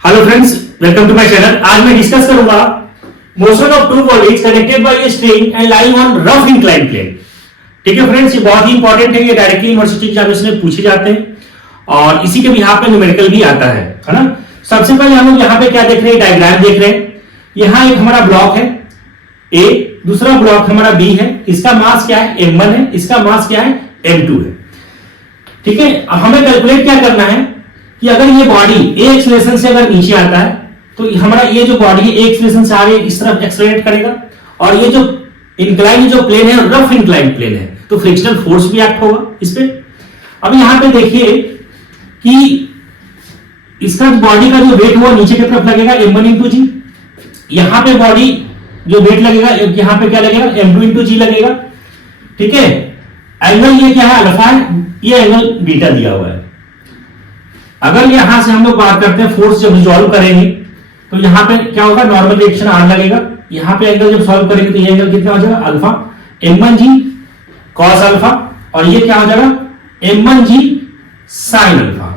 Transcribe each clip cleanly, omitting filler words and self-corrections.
Hello friends, welcome to my channel. आज मैं discuss करूंगा motion of two bodies connected by a string and lying on rough incline plane. ठीक है friends, ये बहुत ही important है। ये डायरेक्टली यूनिवर्सिटी एग्जामिनेशन में पूछे जाते हैं और इसी के बिहाफ पे न्यूमेरिकल भी आता है ना। सबसे पहले हम लोग यहाँ पे क्या देख रहे हैं, डायग्राम देख रहे हैं। यहाँ एक हमारा ब्लॉक है ए, दूसरा ब्लॉक हमारा बी है। इसका मास क्या है, m1 है। इसका मास क्या है, m2 है। ठीक है, अब हमें कैलकुलेट क्या करना है कि अगर ये बॉडी ए एक्सेलरेशन से अगर नीचे आता है तो हमारा ये जो बॉडी है ए एक्सेलरेशन से आगे इस तरफ एक्सेलरेट करेगा और ये जो इंक्लाइन जो प्लेन है रफ इंक्लाइन प्लेन है, तो फ्रिक्शनल फोर्स भी एक्ट होगा इस पे। अब यहां पे देखिए कि इसका बॉडी का जो वेट हुआ नीचे की तरफ लगेगा m1 इंटू जी। यहां पे बॉडी जो वेट लगेगा यहां पे क्या लगेगा, m2 इंटू जी लगेगा। ठीक है, एंगल ये क्या है, अल्फा है, ये एंगल बीटा दिया हुआ है। अगर यहां से हम लोग बात करते हैं फोर्स जब रिजॉल्व करेंगे तो यहां पे क्या होगा, नॉर्मल रिएक्शन आर लगेगा। यहां पे एंगल जब सॉल्व करेंगे तो ये एंगल कितना हो जाएगा, alpha m1 g cos alpha, और ये क्या हो जाएगा m1 जी sin अल्फा।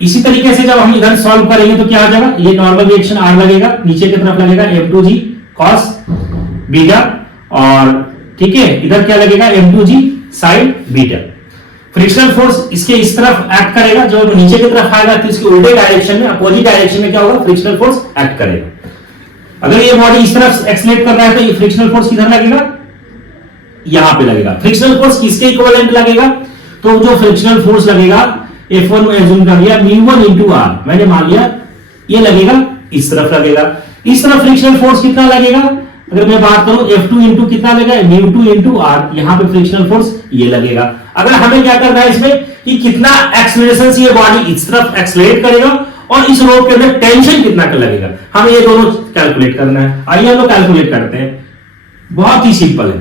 इसी तरीके से जब हम इधर सॉल्व करेंगे तो क्या हो जाएगा, ये नॉर्मल रिएक्शन आर लगेगा, नीचे की तरफ लगेगा m2 जी cos बीटा, और ठीक है इधर क्या लगेगा m2 जी sin बीटा। फ्रिक्शनल फोर्स इसके इस तरफ एक्ट करेगा, जो नीचे की तरफ आएगा तो इसके उल्टे डायरेक्शन में, अपोजिट डायरेक्शन में क्या होगा, फ्रिक्शनल फोर्स एक्ट करेगा। अगर ये बॉडी इस तरफ एक्सेलरेट कर रहा है तो ये फ्रिक्शनल फोर्स किधर लगेगा, यहां पे लगेगा। फ्रिक्शनल फोर्स किसके इक्विवेलेंट लगेगा, तो जो फ्रिक्शनल फोर्स लगेगा F1 में एज्यूम कर लिया μ1 into r, मैंने मान लिया ये लगेगा इस तरफ लगेगा। इस तरफ फ्रिक्शनल फोर्स कितना लगेगा, अगर मैं बात करूं F2 इंटू कितना लगेगा, μ2 इंटू r, यहां पे फ्रिक्शनल फोर्स ये लगेगा। अगर हमें क्या करना है इसमें कि कितना एक्सेलरेशन से ये बॉडी इस तरफ एक्सेलरेट करेगा और इस रोड के अंदर टेंशन कितना का लगेगा, हमें ये दोनों कैलकुलेट करना है। आइए हम लोग कैलकुलेट करते हैं, बहुत ही सिंपल है।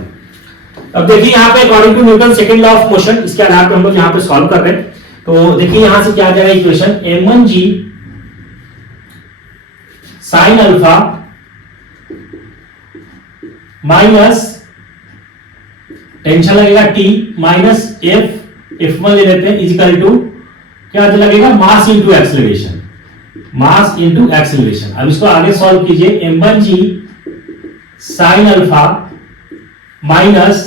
अब देखिए यहाँ पे according to Newton second law of motion, इसके आधार पर हम लोग यहाँ पे सॉल्व कर रहे हैं। तो देखिए यहां से क्या आ जाएगा equation, m1 g sin alpha minus tension लगेगा t माइनस f1 ले लेते हैं इजिकल टू क्या लगेगा, मास इंटू एक्सेलरेशन, मास इंटू एक्सेलरेशन। अब इसको आगे सॉल्व कीजिए, m1 g sin alpha minus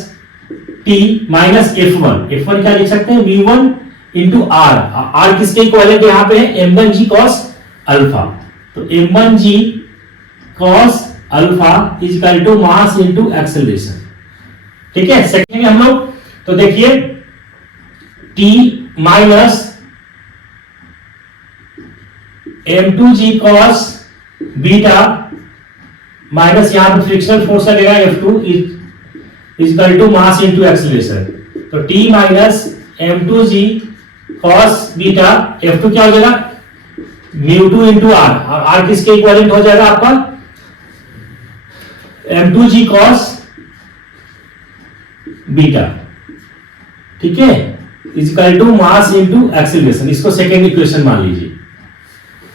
t minus f1 क्या लिख सकते हैं, v1 इंटू r किसके इक्विवेलेंट यहां पे है, m1 जी cos अल्फा, तो m1 g cos alpha is equal to mass into acceleration. ठीक है, सेकंड में हम लोग तो देखिए t माइनस m2 जी cos बीटा माइनस यहां पे फ्रिक्शनल फोर्स लगेगा F2 is equal to mass into acceleration, तो t माइनस m2 g cos beta, F2 क्या हो जाएगा, μ2 इंटू r किसके इक्विवेलेंट हो जाएगा आपका, m2 जी cos बीटा। ठीक है, equal to mass into acceleration, इसको सेकेंड इक्वेशन मान लीजिए।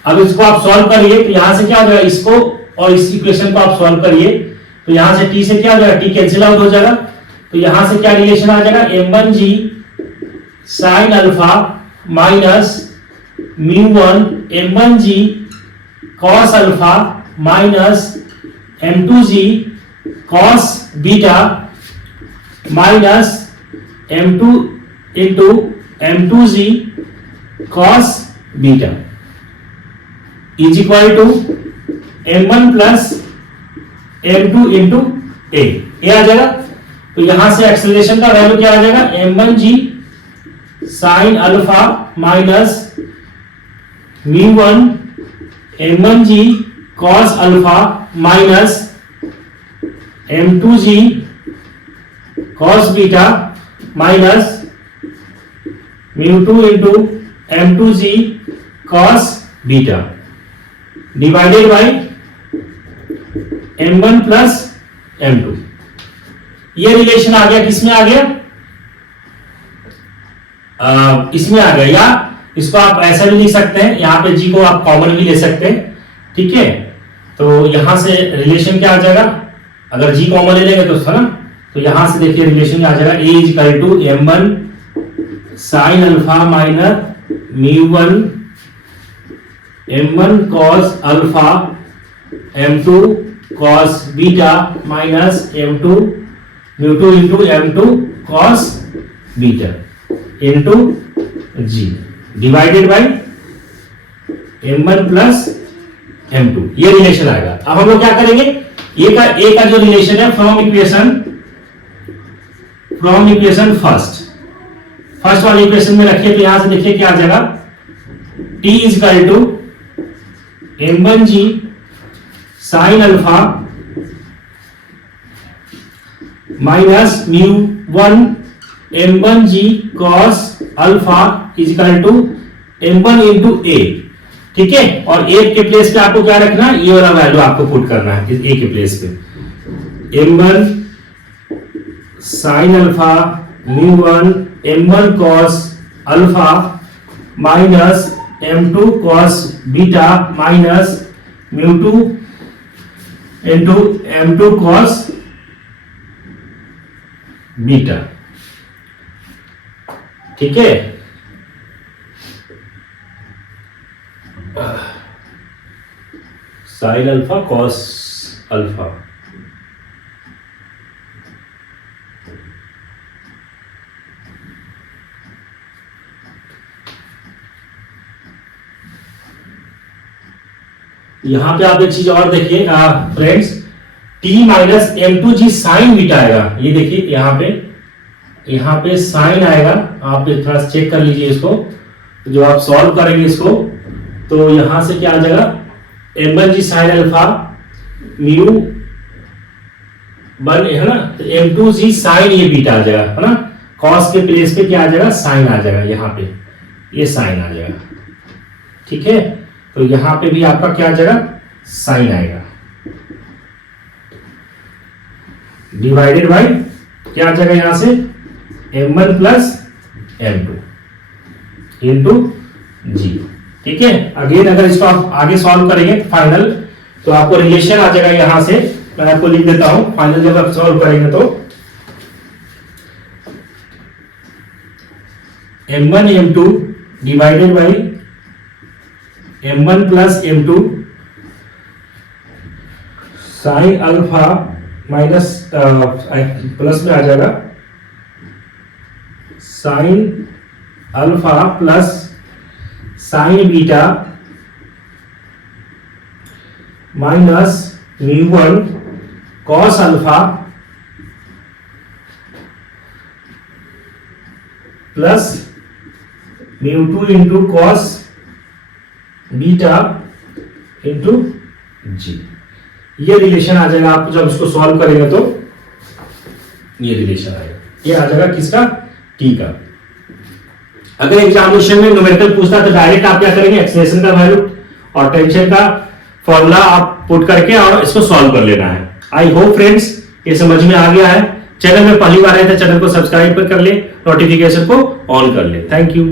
अब इसको आप सॉल्व करिए तो यहां से क्या हो जाएगा, इसको और इस इक्वेशन को आप सॉल्व करिए तो यहां से t से क्या हो जाएगा, t कैंसिल आउट हो जाएगा, तो यहां से क्या रिलेशन आ जाएगा, m1 g sin alpha minus μ1 m1 g cos alpha minus m2 g cos beta minus m2 into m2 g cos beta is equal to m1 plus m2 into a आ जाएगा। तो यहां से एक्सेलरेशन का value क्या आ जाएगा, m1 g sin alpha minus μ1 m1 g cos alpha minus m2 g cos beta minus μ2 into m2 g cos beta divided by m1 plus m2। ये रिलेशन आ गया, किसमें आ गया, इसमें आ गया, या इसको आप ऐसा भी लिख सकते हैं, यहां पे जी को आप कॉमन भी ले सकते हैं। ठीक है, तो यहां से रिलेशन क्या आ जाएगा, अगर जी कॉमन ले लेंगे तो ना, तो यहां से देखिए रिलेशन आ जाएगा a equal to m1 sin alpha minus μ1 m1 cos alpha m2 cos beta minus m2 mu into m2 cos beta into g divided by m1 plus m2, ये रिलेशन आएगा। अब हम लोग क्या करेंगे, ए का जो रिलेशन है फ्रॉम इक्वेशन फर्स्ट वाले इक्वेशन में रखिए, तो यहां से देखिए क्या आ जाएगा, t is equal to m1g sine alpha minus mu m1g cos alpha is equal to m1 into a. ठीक है, और ए के प्लेस पे आपको क्या रखना है, ये वाला वैल्यू आपको पुट करना है ए के प्लेस पे, m1 sine alpha mu m1 cos alpha minus m2 cos beta minus mu into m2 cos beta. ठीक है, साइन अल्फा कॉस अल्फा, यहां पे आप एक चीज और देखिए friends, t minus m2g sign beta आएगा, ये देखिए यहाँ पे साइन आएगा, आप थोड़ा चेक कर लीजिए इसको, जो आप सॉल्व करेंगे इसको, तो यहां से क्या आ जाएगा, m1g साइन अल्फा म्यू 1 है ना, तो m2g साइन ये बीटा आ जाएगा, है ना, कॉस के प्लेस पे क्या आ जाएगा, साइन आ जाएगा, यहाँ पे ये साइन आ जाएगा। ठीक है, तो यहां पे भी आपका क्या आ जाएगा, साइन आएगा, डिवाइडेड बाय क्या आ जाएगा, यहां से m1 प्लस m2 इंटू जी। ठीक है, अगेन अगर इसको आप आगे सॉल्व करेंगे फाइनल, तो आपको रिलेशन आ जाएगा, यहां से मैं आपको लिख देता हूं, फाइनल जब आप सॉल्व करेंगे तो m1 m2 divided by m1 plus m2 sine alpha minus plus में आ जाएगा sine alpha plus sine beta minus mu cos alpha plus mu into cos beta into g. ये रिलेशन आ जाएगा, आपको जब इसको सॉल्व करेंगे तो ये रिलेशन आएगा, ये आ जाएगा किसका, टी का। अगर एग्जामिनेशन में न्यूमेरिकल पूछता तो डायरेक्ट आप क्या करेंगे, एक्सेलरेशन का वैल्यू और टेंशन का फॉर्मूला आप पुट करके और इसको सॉल्व कर लेना है। आई होप फ्रेंड्स ये समझ में आ गया है। चैनल में पहली बार आए तो चैनल को सब्सक्राइब कर ले, नोटिफिकेशन को ऑन कर ले। Thank you.